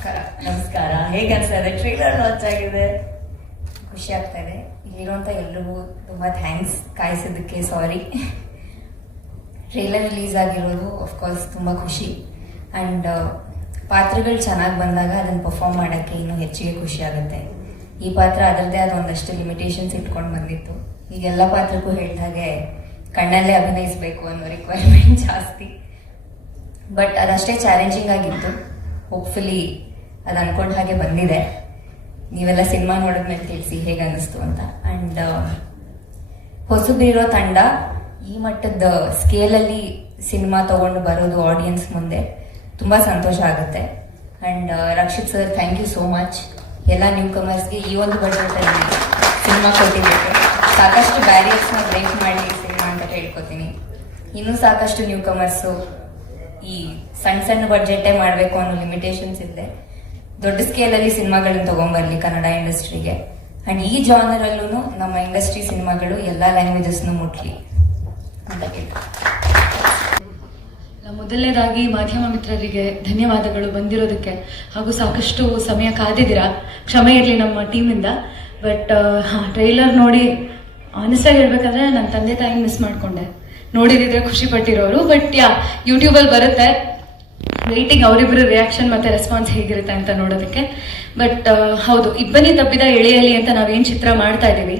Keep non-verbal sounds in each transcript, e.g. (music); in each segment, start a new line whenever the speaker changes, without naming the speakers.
ನಮಸ್ಕಾರ.
ನಮಸ್ಕಾರ. ಹೇಗೆ ಅನ್ಸ್ತಾ ಟ್ರೈಲರ್ ಲಾಂಚ್ ಆಗಿದೆ.
ಖುಷಿ ಆಗ್ತಾ ಇದೆ ಇಲ್ಲಿರುವಂಥ ಎಲ್ರಿಗೂ ತುಂಬ ಥ್ಯಾಂಕ್ಸ್ ಕಾಯಿಸಿದ್ದಕ್ಕೆ ಸಾರಿ ಟ್ರೈಲರ್ ರಿಲೀಸ್ ಆಗಿರೋದು ಅಫ್ಕೋರ್ಸ್ ತುಂಬ ಖುಷಿ. ಆ್ಯಂಡ್ ಪಾತ್ರಗಳು ಚೆನ್ನಾಗಿ ಬಂದಾಗ ಅದನ್ನು ಪರ್ಫಾರ್ಮ್ ಮಾಡೋಕ್ಕೆ ಇನ್ನೂ ಹೆಚ್ಚಿಗೆ ಖುಷಿ ಆಗುತ್ತೆ. ಈ ಪಾತ್ರ ಅದರದ್ದೇ ಆದ ಒಂದಷ್ಟು ಲಿಮಿಟೇಷನ್ಸ್ ಇಟ್ಕೊಂಡು ಬಂದಿತ್ತು. ಈಗೆಲ್ಲ ಪಾತ್ರಕ್ಕೂ ಹೇಳಿದ ಹಾಗೆ ಕಣ್ಣಲ್ಲೇ ಅಭಿನಯಿಸಬೇಕು ಅನ್ನೋ ರಿಕ್ವೈರ್ಮೆಂಟ್ (laughs) ಜಾಸ್ತಿ. ಬಟ್ ಅದಷ್ಟೇ ಚಾಲೆಂಜಿಂಗ್ ಆಗಿತ್ತು. ಹೋಪ್ಫುಲಿ ಅದು ಅನ್ಕೊಂಡ ಹಾಗೆ ಬಂದಿದೆ. ನೀವೆಲ್ಲ ಸಿನಿಮಾ ನೋಡಿದ್ಮೇಲೆ ತಿಳಿಸಿ ಹೇಗೆ ಅನ್ನಿಸ್ತು ಅಂತ. ಆ್ಯಂಡ್ ಹೊಸಬಿರೋ ತಂಡ ಈ ಮಟ್ಟದ ಸ್ಕೇಲಲ್ಲಿ ಸಿನಿಮಾ ತಗೊಂಡು ಬರೋದು ಆಡಿಯನ್ಸ್ ಮುಂದೆ ತುಂಬ ಸಂತೋಷ ಆಗುತ್ತೆ. And Rakshit sir thank you so much ಎಲ್ಲ ನ್ಯೂ ಕಮರ್ಸ್ಗೆ ಈ ಒಂದು ಬಜೆಟಲ್ಲಿ ಸಿನಿಮಾ ಕೊಟ್ಟಿದ್ದಕ್ಕೆ ಸಾಕಷ್ಟು ಬ್ಯಾರಿಯರ್ಸ್ನ ಬ್ರೇಕ್ ಮಾಡಿ ಸಿನಿಮಾ ಅಂತ ಹೇಳ್ಕೊತೀನಿ ಇನ್ನೂ ಸಾಕಷ್ಟು ನ್ಯೂ ಕಮರ್ಸು ಈ ಸಣ್ಣ ಸಣ್ಣ ಬಡ್ಜೆಟೇ ಮಾಡಬೇಕು ಅನ್ನೋ ಲಿಮಿಟೇಷನ್ಸ್ ಇದೆ ದೊಡ್ಡ ಸ್ಕೇಲಲ್ಲಿ ಸಿನಿಮಾಗಳನ್ನ ತಗೊಂಡ್ಬರ್ಲಿ ಕನ್ನಡ ಇಂಡಸ್ಟ್ರಿಗೆ. ಅಂಡ್ ಈ ಜಾನರ್ ಅಲ್ಲೂ ನಮ್ಮ ಇಂಡಸ್ಟ್ರಿ ಸಿನಿಮಾಗಳು ಎಲ್ಲ ಲ್ಯಾಂಗ್ವೇಜಸ್ನು ಮುಟ್ಲಿ
ಮೊದಲನೇದಾಗಿ ಮಾಧ್ಯಮ ಮಿತ್ರರಿಗೆ ಧನ್ಯವಾದಗಳು ಬಂದಿರೋದಕ್ಕೆ. ಹಾಗೂ ಸಾಕಷ್ಟು ಸಮಯ ಕಾದಿದ್ದೀರಾ? ಕ್ಷಮೆ ಇರಲಿ ನಮ್ಮ ಟೀಮಿಂದ. ಬಟ್ ಟ್ರೈಲರ್ ನೋಡಿ ಆನೆಸ್ಟಾಗಿ ಹೇಳ್ಬೇಕಂದ್ರೆ ನನ್ನ ತಂದೆ ತಾಯಿ ಮಿಸ್ ಮಾಡ್ಕೊಂಡೆ. ನೋಡಿದಿದ್ರೆ ಖುಷಿ ಪಟ್ಟಿರೋರು. ಬಟ್ ಯಾ ಯೂಟ್ಯೂಬಲ್ಲಿ ಬರುತ್ತೆ. ವೇಟಿಂಗ್ ಅವರಿಬ್ಬರ ರಿಯಾಕ್ಷನ್ ಮತ್ತೆ ರೆಸ್ಪಾನ್ಸ್ ಹೇಗಿರುತ್ತೆ ಅಂತ ನೋಡೋದಕ್ಕೆ. ಬಟ್ ಹೌದು, ಇಬ್ಬನಿ ತಪ್ಪಿದ ಎಳೆಯಲಿ ಅಂತ ನಾವೇನು ಚಿತ್ರ ಮಾಡ್ತಾ ಇದ್ದೀವಿ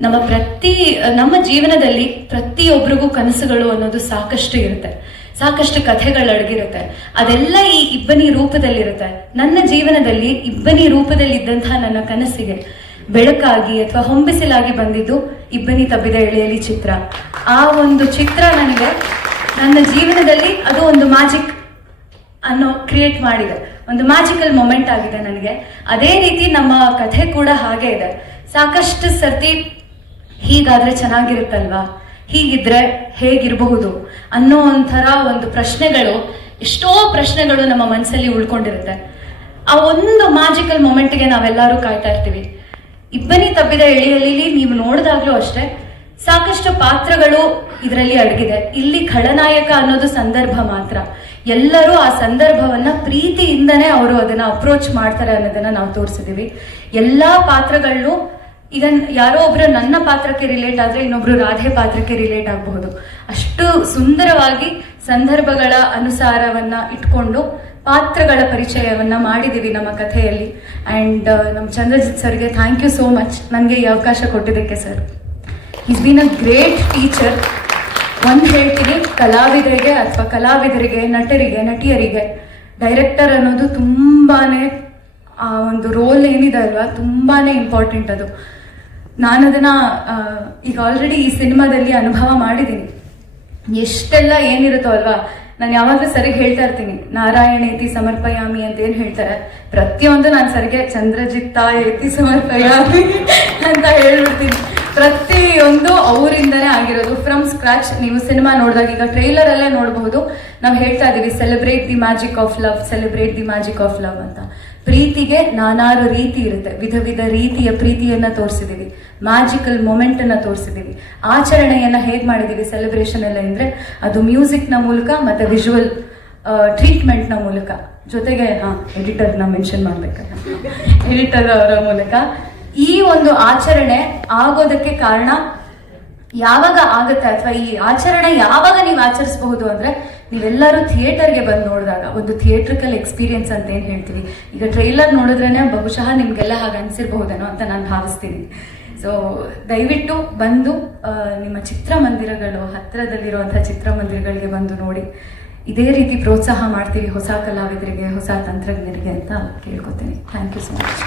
ನಮ್ಮ ಪ್ರತಿ, ನಮ್ಮ ಜೀವನದಲ್ಲಿ ಪ್ರತಿಯೊಬ್ಬರಿಗೂ ಕನಸುಗಳು ಅನ್ನೋದು ಸಾಕಷ್ಟು ಇರುತ್ತೆ. ಸಾಕಷ್ಟು ಕಥೆಗಳು ಅಡಗಿರುತ್ತೆ. ಅದೆಲ್ಲ ಈ ಇಬ್ಬನಿ ರೂಪದಲ್ಲಿರುತ್ತೆ. ನನ್ನ ಜೀವನದಲ್ಲಿ ಇಬ್ಬನಿ ರೂಪದಲ್ಲಿ ಇದ್ದಂತಹ ನನ್ನ ಕನಸಿಗೆ ಬೆಳಕಾಗಿ ಅಥವಾ ಹೊಂಬಿಸಿಲಾಗಿ ಬಂದಿದ್ದು ಇಬ್ಬನಿ ತಬ್ಬಿದ ಎಳೆಯಲಿ ಚಿತ್ರ. ಆ ಒಂದು ಚಿತ್ರ ನನಗೆ, ನನ್ನ ಜೀವನದಲ್ಲಿ ಅದು ಒಂದು ಮ್ಯಾಜಿಕ್ ಅನ್ನೋ ಕ್ರಿಯೇಟ್ ಮಾಡಿದೆ. ಒಂದು ಮ್ಯಾಜಿಕಲ್ ಮೊಮೆಂಟ್ ಆಗಿದೆ ನನಗೆ. ಅದೇ ರೀತಿ ನಮ್ಮ ಕಥೆ ಕೂಡ ಹಾಗೆ ಇದೆ. ಸಾಕಷ್ಟು ಸರ್ತಿ ಹೀಗಾದ್ರೆ ಚೆನ್ನಾಗಿರುತ್ತಲ್ವಾ? ಹೀಗಿದ್ರೆ ಹೇಗಿರಬಹುದು? ಅನ್ನೋ ಒಂಥರ ಒಂದು ಪ್ರಶ್ನೆಗಳು, ಎಷ್ಟೋ ಪ್ರಶ್ನೆಗಳು ನಮ್ಮ ಮನಸ್ಸಲ್ಲಿ ಉಳ್ಕೊಂಡಿರುತ್ತೆ. ಆ ಒಂದು ಮ್ಯಾಜಿಕಲ್ ಮೊಮೆಂಟ್ಗೆ ನಾವೆಲ್ಲರೂ ಕಾಯ್ತಾ ಇರ್ತೀವಿ. ಇಬ್ಬನಿ ತಪ್ಪಿದ ಎಳೆಯಲ್ಲಿ ನೀವು ನೋಡಿದಾಗ್ಲೂ ಅಷ್ಟೇ ಸಾಕಷ್ಟು ಪಾತ್ರಗಳು ಇದರಲ್ಲಿ ಅಡಗಿದೆ. ಇಲ್ಲಿ ಖಳನಾಯಕ ಅನ್ನೋದು ಸಂದರ್ಭ ಮಾತ್ರ. ಎಲ್ಲರೂ ಆ ಸಂದರ್ಭವನ್ನ ಪ್ರೀತಿಯಿಂದನೇ ಅವರು ಅದನ್ನ ಅಪ್ರೋಚ್ ಮಾಡ್ತಾರೆ ಅನ್ನೋದನ್ನ ನಾವು ತೋರಿಸಿದೀವಿ ಎಲ್ಲಾ ಪಾತ್ರಗಳು ಈಗ ಯಾರೋ ಒಬ್ರು ನನ್ನ ಪಾತ್ರಕ್ಕೆ ರಿಲೇಟ್ ಆದ್ರೆ ಇನ್ನೊಬ್ರು ರಾಧೆ ಪಾತ್ರಕ್ಕೆ ರಿಲೇಟ್ ಆಗಬಹುದು. ಅಷ್ಟು ಸುಂದರವಾಗಿ ಸಂದರ್ಭಗಳ ಅನುಸಾರವನ್ನ ಇಟ್ಕೊಂಡು ಪಾತ್ರಗಳ ಪರಿಚಯವನ್ನ ಮಾಡಿದೀವಿ ನಮ್ಮ ಕಥೆಯಲ್ಲಿ. ಅಂಡ್ ನಮ್ಮ ಚಂದ್ರಜಿತ್ ಸರ್ಗೆ ಥ್ಯಾಂಕ್ ಯು ಸೋ ಮಚ್ ನನಗೆ ಈ ಅವಕಾಶ ಕೊಟ್ಟಿದ್ದಕ್ಕೆ sir is been a great teacher ಒಂದು ಹೇಳ್ತೀನಿ, ಕಲಾವಿದರಿಗೆ ಅಥವಾ ಕಲಾವಿದರಿಗೆ, ನಟರಿಗೆ, ನಟಿಯರಿಗೆ ಡೈರೆಕ್ಟರ್ ಅನ್ನೋದು ತುಂಬಾನೇ, ಆ, ಒಂದು ರೋಲ್ ಏನಿದೆ ಅಲ್ವಾ, ತುಂಬಾನೇ ಇಂಪಾರ್ಟೆಂಟ್ ಅದು. ನಾನು ಅದನ್ನ ಈಗ ಆಲ್ರೆಡಿ ಈ ಸಿನಿಮಾದಲ್ಲಿ ಅನುಭವ ಮಾಡಿದ್ದೀನಿ. ಎಷ್ಟೆಲ್ಲ ಏನಿರುತ್ತೋ ಅಲ್ವಾ, ನಾನು ಯಾವಾಗಲೂ ಸರಿಗೆ ಹೇಳ್ತಾ ಇರ್ತೀನಿ, ನಾರಾಯಣೇತಿ ಸಮರ್ಪಯಾಮಿ ಅಂತ ಏನು ಹೇಳ್ತಾರೆ? ಪ್ರತಿಯೊಂದು ನಾನು ಸರಿಗೆ ಚಂದ್ರಜಿತ್ತ ಏತಿ ಸಮರ್ಪಯಾಮಿ ಅಂತ ಹೇಳ್ಬಿಡ್ತೀನಿ. ಪ್ರತಿಯೊಂದು ಅವರಿಂದನೇ ಆಗಿರೋದು ಫ್ರಮ್ ಸ್ಕ್ರಾಚ್ ನೀವು ಸಿನಿಮಾ ನೋಡಿದಾಗ ಈಗ ಟ್ರೈಲರ್ ಅಲ್ಲೇ ನೋಡಬಹುದು. ನಾವು ಹೇಳ್ತಾ ಇದೀವಿ celebrate the magic of love celebrate the magic of love ಅಂತ. ಪ್ರೀತಿಗೆ ನಾನಾರು ರೀತಿ ಇರುತ್ತೆ. ವಿಧ ವಿಧ ರೀತಿಯ ಪ್ರೀತಿಯನ್ನ ತೋರಿಸಿದೀವಿ. ಮ್ಯಾಜಿಕಲ್ ಮೊಮೆಂಟ್ ಅನ್ನ ತೋರಿಸಿದೀವಿ. ಆಚರಣೆಯನ್ನ ಹೇಗ್ ಮಾಡಿದೀವಿ ಸೆಲೆಬ್ರೇಷನ್ ಎಲ್ಲ ಅಂದ್ರೆ, ಅದು ಮ್ಯೂಸಿಕ್ನ ಮೂಲಕ ಮತ್ತೆ ವಿಜುವಲ್ ಟ್ರೀಟ್ಮೆಂಟ್ನ ಮೂಲಕ. ಜೊತೆಗೆ, ಹಾ ಎಡಿಟರ್ನ ಮೆನ್ಷನ್ ಮಾಡ್ಬೇಕಲ್ಲ ಎಡಿಟರ್ ಅವರ ಮೂಲಕ. ಈ ಒಂದು ಆಚರಣೆ ಆಗೋದಕ್ಕೆ ಕಾರಣ ಯಾವಾಗ ಆಗುತ್ತೆ ಅಥವಾ ಈ ಆಚರಣೆ ಯಾವಾಗ ನೀವು ಆಚರಿಸಬಹುದು ಅಂದ್ರೆ ನೀವೆಲ್ಲರೂ ಥಿಯೇಟರ್ಗೆ ಬಂದು ನೋಡಿದಾಗ, ಒಂದು ಥಿಯೇಟ್ರಿಕಲ್ ಎಕ್ಸ್ಪೀರಿಯನ್ಸ್ ಅಂತ ಏನ್ ಹೇಳ್ತೀವಿ? ಈಗ ಟ್ರೈಲರ್ ನೋಡಿದ್ರೇನೆ ಬಹುಶಃ ನಿಮ್ಗೆಲ್ಲ ಹಾಗೆ ಅನ್ಸಿರ್ಬಹುದೇನೋ ಅಂತ ನಾನು ಭಾವಿಸ್ತೀನಿ. ಸೊ ದಯವಿಟ್ಟು ಬಂದು ನಿಮ್ಮ ಚಿತ್ರಮಂದಿರಗಳು ಹತ್ತಿರದಲ್ಲಿರುವಂತಹ ಚಿತ್ರಮಂದಿರಗಳಿಗೆ ಬಂದು ನೋಡಿ. ಇದೇ ರೀತಿ ಪ್ರೋತ್ಸಾಹ ಮಾಡ್ತೀವಿ ಹೊಸ ಕಲಾವಿದರಿಗೆ, ಹೊಸ ತಂತ್ರಜ್ಞರಿಗೆ ಅಂತ ಕೇಳ್ಕೊತೀನಿ. Thank you so much